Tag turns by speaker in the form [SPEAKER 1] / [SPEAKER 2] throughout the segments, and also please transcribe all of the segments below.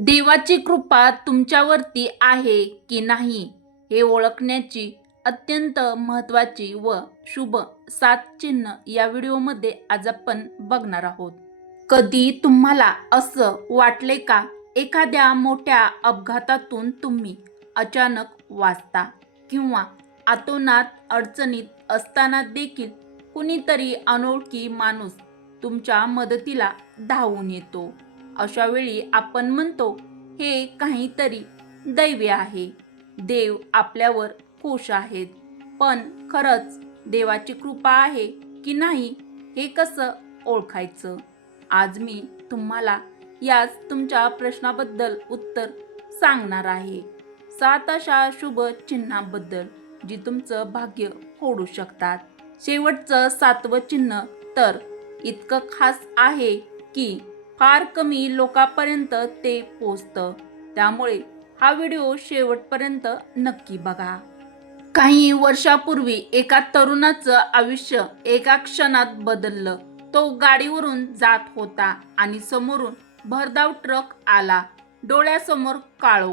[SPEAKER 1] देवाची कृपा तुमच्यावरती आहे की नाही हे ओळखण्याची अत्यंत महत्त्वाची व शुभ सात चिन्ह या व्हिडिओमध्ये आज आपण बघणार आहोत. कधी तुम्हाला असं वाटले का? एखाद्या मोठ्या अपघातातून तुम्ही अचानक वाचता किंवा आतोनात अडचणीत असताना देखील कुणीतरी अनोळखी माणूस तुमच्या मदतीला धावून येतो. अशा वेळी आपण म्हणतो हे काहीतरी दैवी आहे. देव आपल्यावर खुश आहेत. पण खरंच देवाची कृपा आहे की नाही हे कसं ओळखायचं? आज मी तुम्हाला याच तुमच्या प्रश्नाबद्दल उत्तर सांगणार आहे. सात अशा शुभ चिन्हाबद्दल जी तुमचं भाग्य फोडू शकतात. शेवटचं सातवं चिन्ह तर इतकं खास आहे की फार कमी लोकांपर्यंत ते पोचतं त्यामुळे हा व्हिडिओ शेवटपर्यंत नक्की बघा. काही वर्षापूर्वी एका तरुणाचं आयुष्य एका क्षणात बदललं. तो गाडीवरून जात होता आणि समोरून भरधाव ट्रक आला. डोळ्यासमोर काळो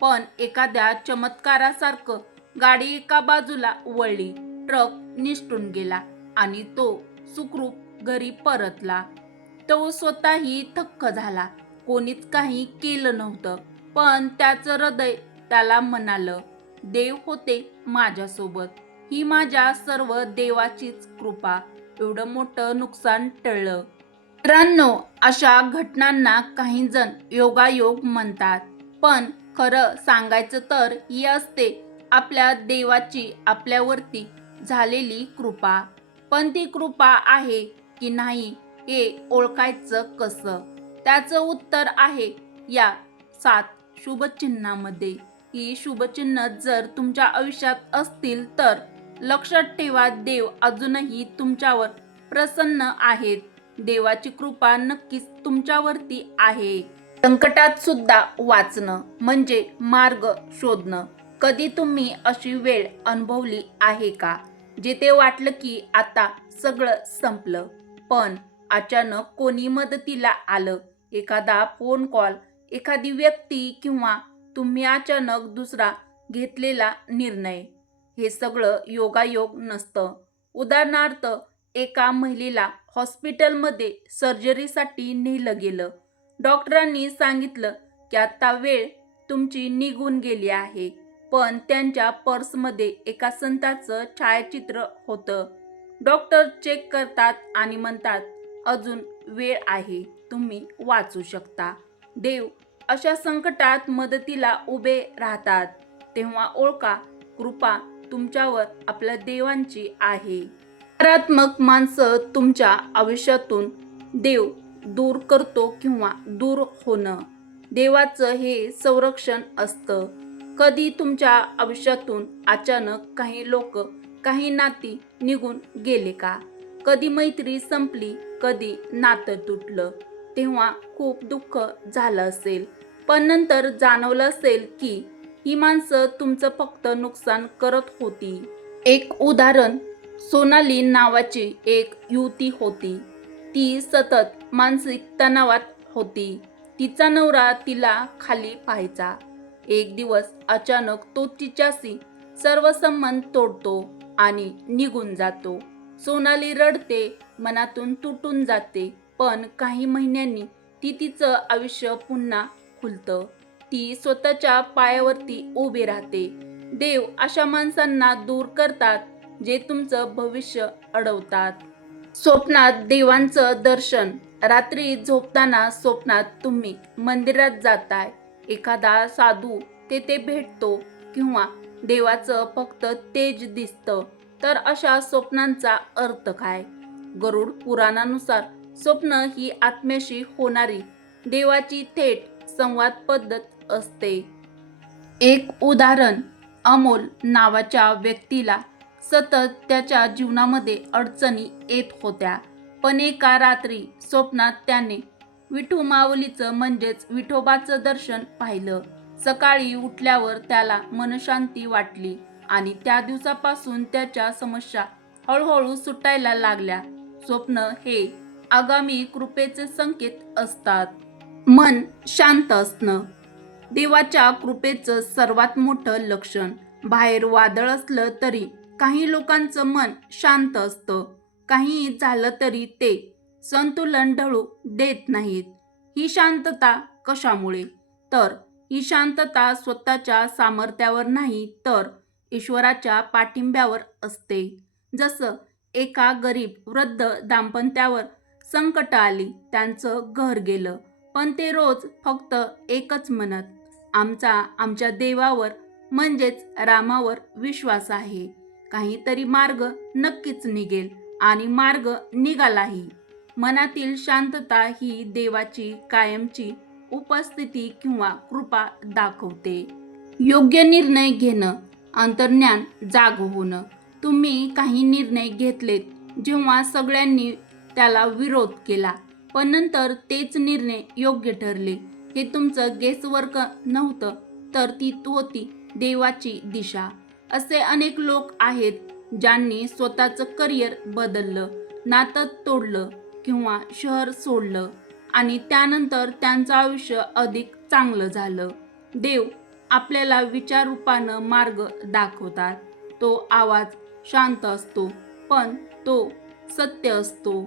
[SPEAKER 1] पण एखाद्या चमत्कारासारखं गाडी एका बाजूला वळली. ट्रक निसटून गेला आणि तो सुखरूप घरी परतला. तो स्वतःही थक्क झाला. कोणीच काही केलं नव्हतं. पण त्याचं हृदय त्याला म्हणालं देव होते माझ्यासोबत. ही माझ्या सर्व देवाचीच कृपा. एवढं मोठं नुकसान टळलं. मित्रांनो अशा घटनांना काही जण योगायोग म्हणतात. पण खरं सांगायचं तर ही असते आपल्या देवाची आपल्यावरती झालेली कृपा. पण ती कृपा आहे की नाही हे ओळखायचं कसं? त्याचं उत्तर आहे या सात शुभचिन्हामध्ये. ही शुभचिन्ह जर तुमच्या आयुष्यात असतील तर लक्षात ठेवा देव अजूनही तुमच्यावर प्रसन्न आहेत. देवाची कृपा नक्कीच तुमच्यावरती आहे. संकटात सुद्धा वाचणं म्हणजे मार्ग शोधणं. कधी तुम्ही अशी वेळ अनुभवली आहे का? जिथे वाटलं की आता सगळं संपलं. पण अचानक कोणी मदतीला आलं. एखादा फोन कॉल एखादी व्यक्ती किंवा तुम्ही अचानक दुसरा घेतलेला निर्णय. हे सगळं योगायोग नसतं. उदाहरणार्थ एका महिलेला हॉस्पिटलमध्ये सर्जरीसाठी नेलं गेलं. डॉक्टरांनी सांगितलं की आता वेळ तुमची निघून गेली आहे. पण त्यांच्या पर्समध्ये एका संताचं छायाचित्र होतं. डॉक्टर चेक करतात आणि म्हणतात अजून वेळ आहे तुम्ही वाचू शकता. देव अशा संकटात मदतीला उभे राहतात. तेव्हा ओळखा कृपा तुमच्यावर आपल्या देवांची आहे. सकारात्मक माणसं तुमच्या आयुष्यातून देव दूर करतो किंवा दूर होणं. देवाचं हे संरक्षण असतं. कधी तुमच्या आयुष्यातून अचानक काही लोक काही नाती निघून गेले का? कधी मैत्री संपली कधी नातं तुटलं. तेव्हा खूप दुःख झालं असेल. पण नंतर जाणवलं असेल की ही माणसं तुमचं फक्त नुकसान करत होती. एक उदाहरण सोनाली नावाची एक युवती होती. ती सतत मानसिक तणावात होती. तिचा नवरा तिला खाली पाहायचा. एक दिवस अचानक तो तिच्याशी सर्व संबंध तोडतो आणि निघून जातो. सोनाली रडते मनातून तुटून जाते. पण काही महिन्यांनी ती तिचं आयुष्य पुन्हा खुलतं. ती स्वतःच्या पायावरती उभी राहते. देव अशा माणसांना दूर करतात जे तुमचं भविष्य अडवतात. स्वप्नात देवांचं दर्शन. रात्री झोपताना स्वप्नात तुम्ही मंदिरात जाताय. एखादा साधू तेथे भेटतो किंवा देवाचं फक्त तेज दिसतं. तर अशा स्वप्नांचा अर्थ काय? गरुड पुराणानुसार स्वप्न ही आत्म्याशी होणारी देवाची थेट संवाद पद्धत असते. एक उदाहरण अमोल नावाच्या व्यक्तीला सतत त्याच्या जीवनामध्ये अडचणी येत होत्या. पण एका रात्री स्वप्नात त्याने विठू माऊलीचं म्हणजेच विठोबाचं दर्शन पाहिलं. सकाळी उठल्यावर त्याला मनशांती वाटली. आणि त्या दिवसापासून त्याच्या समस्या हळूहळू सुटायला लागल्या. स्वप्न हे आगामी कृपेचे संकेत असतात. मन शांत असणं देवाच्या कृपेचं सर्वात मोठं लक्षण. बाहेर वादळ असलं तरी काही लोकांचं मन शांत असतं. काही झालं तरी ते संतुलन ढळू देत नाहीत. ही शांतता कशामुळे? तर ही शांतता स्वतःच्या सामर्थ्यावर नाही तर ईश्वराच्या पाठिंब्यावर असते. जसं एका गरीब वृद्ध दाम्पत्यावर संकट आली त्यांचं घर गेलं. पण ते रोज फक्त एकच म्हणत आमचा आमच्या देवावर म्हणजेच रामावर विश्वास आहे. काहीतरी मार्ग नक्कीच निघेल आणि मार्ग निघालाही. मनातील शांतता ही देवाची कायमची उपस्थिती किंवा कृपा दाखवते. योग्य निर्णय घेणं अंतर्ज्ञान जाग होणं. तुम्ही काही निर्णय घेतलेत जेव्हा सगळ्यांनी त्याला विरोध केला पण नंतर तेच निर्णय योग्य ठरले. हे तुमचं गेसवर्क नव्हतं तर ती होती देवाची दिशा. असे अनेक लोक आहेत ज्यांनी स्वतःचं करिअर बदललं नातं तोडलं किंवा शहर सोडलं आणि त्यानंतर त्यांचं आयुष्य अधिक चांगलं झालं. देव आपल्याला विचाररूपानं मार्ग दाखवतात. तो आवाज शांत असतो पण तो सत्य असतो.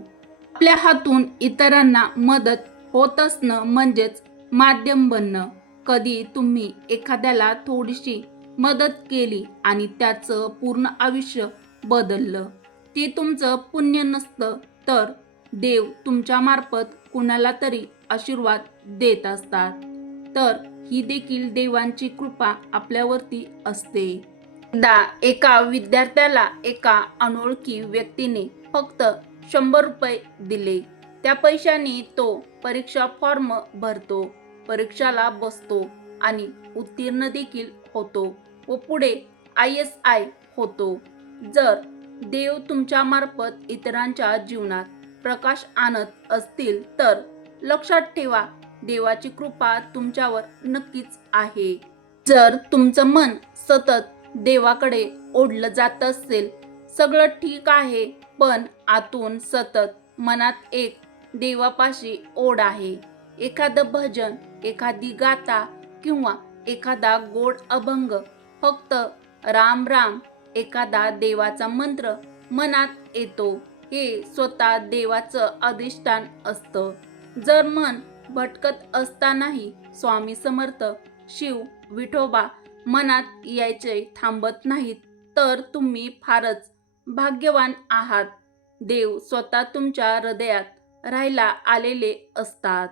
[SPEAKER 1] आपल्या हातून इतरांना मदत होत असणं म्हणजेच माध्यम बनणं. कधी तुम्ही एखाद्याला थोडीशी मदत केली आणि त्याचं पूर्ण आयुष्य बदललं. ते तुमचं पुण्य नसतं तर देव तुमच्यामार्फत कुणाला तरी आशीर्वाद देत असतात. तर ही देखील देवांची कृपा आपल्यावरती असते. दा एका विद्यार्थ्याला एका अनोळखी व्यक्तीने फक्त शंभर रुपये दिले. त्या पैशाने तो परीक्षा फॉर्म भरतो परीक्षाला बसतो आणि उत्तीर्ण देखील होतो व पुढे आय एस आय होतो. जर देव तुमच्यामार्फत इतरांच्या जीवनात प्रकाश आणत असतील तर लक्षात ठेवा देवाची कृपा तुमच्यावर नक्कीच आहे. जर तुमचं मन सतत देवाकडे ओढलं जात असेल सगळं ठीक आहे पण आतून सतत मनात एक देवापाशी ओढ आहे. एखादं भजन एखादी गाता किंवा एखादा गोड अभंग फक्त राम राम एखादा देवाचा मंत्र मनात येतो. हे स्वतः देवाचं अधिष्ठान असतं. जर मन भटकत असतानाही स्वामी समर्थ शिव विठोबा मनात यायचे थांबत नाहीत. तर तुम्ही फारच भाग्यवान आहात. देव स्वतः तुमच्या हृदयात राहायला आलेले असतात.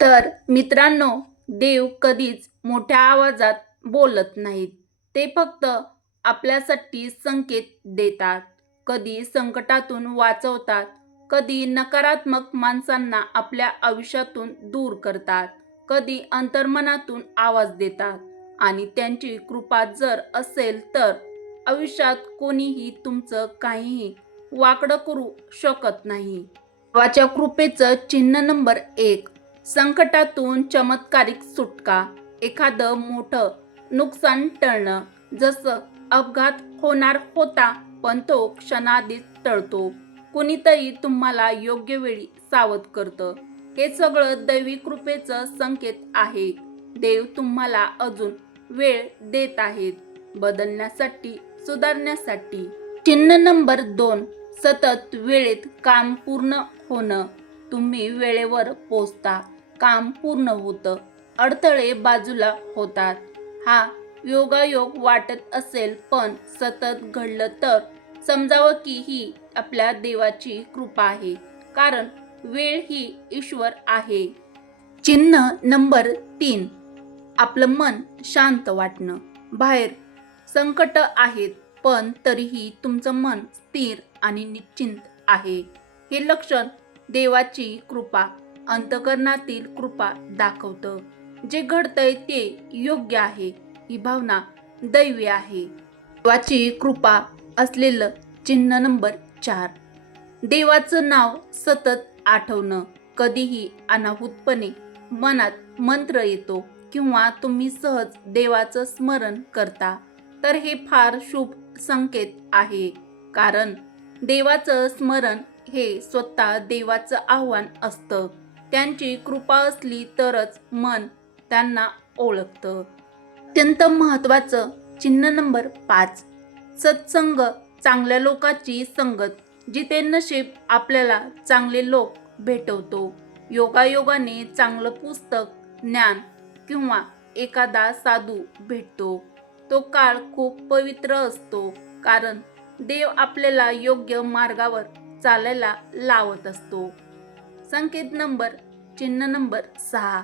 [SPEAKER 1] तर मित्रांनो देव कधीच मोठ्या आवाजात बोलत नाहीत. ते फक्त आपल्यासाठी संकेत देतात. कधी संकटातून वाचवतात. कधी नकारात्मक माणसांना आपल्या आयुष्यातून दूर करतात कधी अंतर्मनातून आवाज देतात आणि त्यांची कृपा जर असेल तर आयुष्यात कोणीही तुमचं काहीही वाकडं करू शकत नाही. देवाच्या कृपेचं चिन्ह नंबर एक संकटातून चमत्कारिक सुटका एखादं मोठं नुकसान टळणं जसं अपघात होणार होता पण तो क्षणाधीच टळतो. कुणीतरी तुम्हाला योग्य वेळी सावध करतं. हे सगळं दैवी कृपेचं संकेत आहे. देव तुम्हाला अजून वेळ देत आहेत. बदलण्यासाठी सुधारण्यासाठी. चिन्ह नंबर दोन सतत वेळेत काम पूर्ण होणं. तुम्ही वेळेवर पोचता काम पूर्ण होतं. अडथळे बाजूला होतात. हा योगायोग वाटत असेल पण सतत घडलं तर समजावं की ही आपल्या देवाची कृपा आहे. कारण वेळ ही ईश्वर आहे. चिन्ह नंबर तीन. आपलं मन शांत वाटणं. बाहेर संकट आहेत पण तरीही तुमचं मन स्थिर आणि निश्चिंत आहे. हे लक्षण देवाची कृपा अंतकरणातील कृपा दाखवतं. जे घडतंय ते योग्य आहे. ही भावना दैवी आहे. देवाची कृपा असलेलं चिन्ह नंबर चार. देवाचं नाव सतत आठवणं कधीही अनाहूतपणे मनात मंत्र येतो किंवा तुम्ही सहज देवाचं स्मरण करता तर हे फार शुभ संकेत आहे. कारण देवाचं स्मरण हे स्वतः देवाचं आव्हान असतं. त्यांची कृपा असली तरच मन त्यांना ओळखतं. अत्यंत महत्त्वाचं चिन्ह नंबर पाच. सत्संग चांगल्या लोकांची संगत जिथे नशीब आपल्याला चांगले लोक भेटवतो. योगायोगाने चांगलं पुस्तक ज्ञान किंवा एखादा साधू भेटतो. तो काळ खूप पवित्र असतो कारण देव आपल्याला योग्य मार्गावर चालायला लावत असतो. संकेत नंबर चिन्ह नंबर सहा.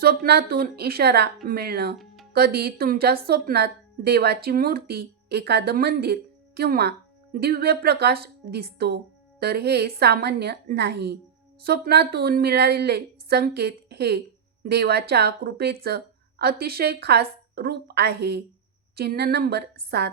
[SPEAKER 1] स्वप्नातून इशारा मिळणं. कधी तुमच्या स्वप्नात देवाची मूर्ती एखादं मंदिर किंवा दिव्य प्रकाश दिसतो तर हे सामान्य नाही. स्वप्नातून मिळालेले संकेत हे देवाच्या कृपेचं अतिशय खास रूप आहे. चिन्ह नंबर सात.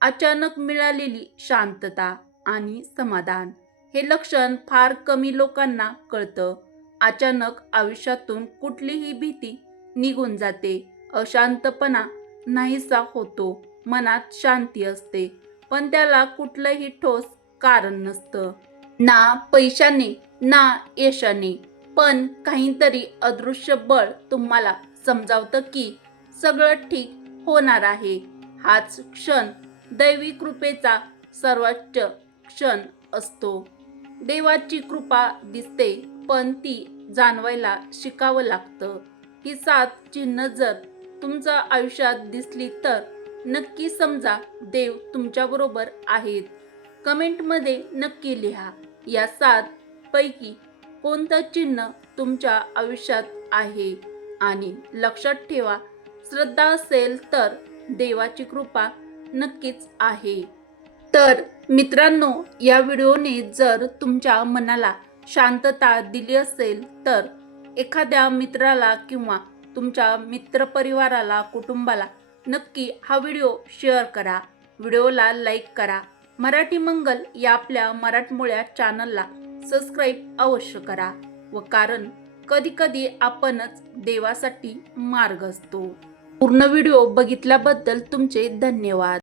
[SPEAKER 1] अचानक मिळालेली शांतता आणि समाधान. हे लक्षण फार कमी लोकांना कळतं. अचानक आयुष्यातून कुठलीही भीती निघून जाते. अशांतपणा नाहीसा होतो. मनात शांती असते. पण त्याला कुठलंही ठोस कारण नसतं. ना पैशाने ना यशाने. पण काहीतरी अदृश्य बळ तुम्हाला समजावतं की सगळं ठीक होणार आहे. हाच क्षण दैवी कृपेचा सर्वोच्च क्षण असतो. देवाची कृपा दिसते पण ती जाणवायला शिकावं लागतं. ही सात चिन्ह जर तुमच्या आयुष्यात दिसली तर नक्की समजा देव तुमच्याबरोबर आहेत. कमेंटमध्ये नक्की लिहा. या सात पैकी कोणतं चिन्ह तुमच्या आयुष्यात आहे? आणि लक्षात ठेवा श्रद्धा असेल तर देवाची कृपा नक्कीच आहे. तर मित्रांनो या व्हिडिओने जर तुमच्या मनाला शांतता दिली असेल तर एखाद्या मित्राला किंवा तुमच्या मित्रपरिवाराला कुटुंबाला नक्की हा व्हिडिओ शेअर करा. व्हिडिओला लाईक करा. मराठी मंगल या आपल्या मराठमोळ्या चॅनलला सबस्क्राईब अवश्य करा व कारण कधी कधी आपणच देवासाठी मार्ग असतो. पूर्ण व्हिडिओ बघितल्याबद्दल तुमचे धन्यवाद.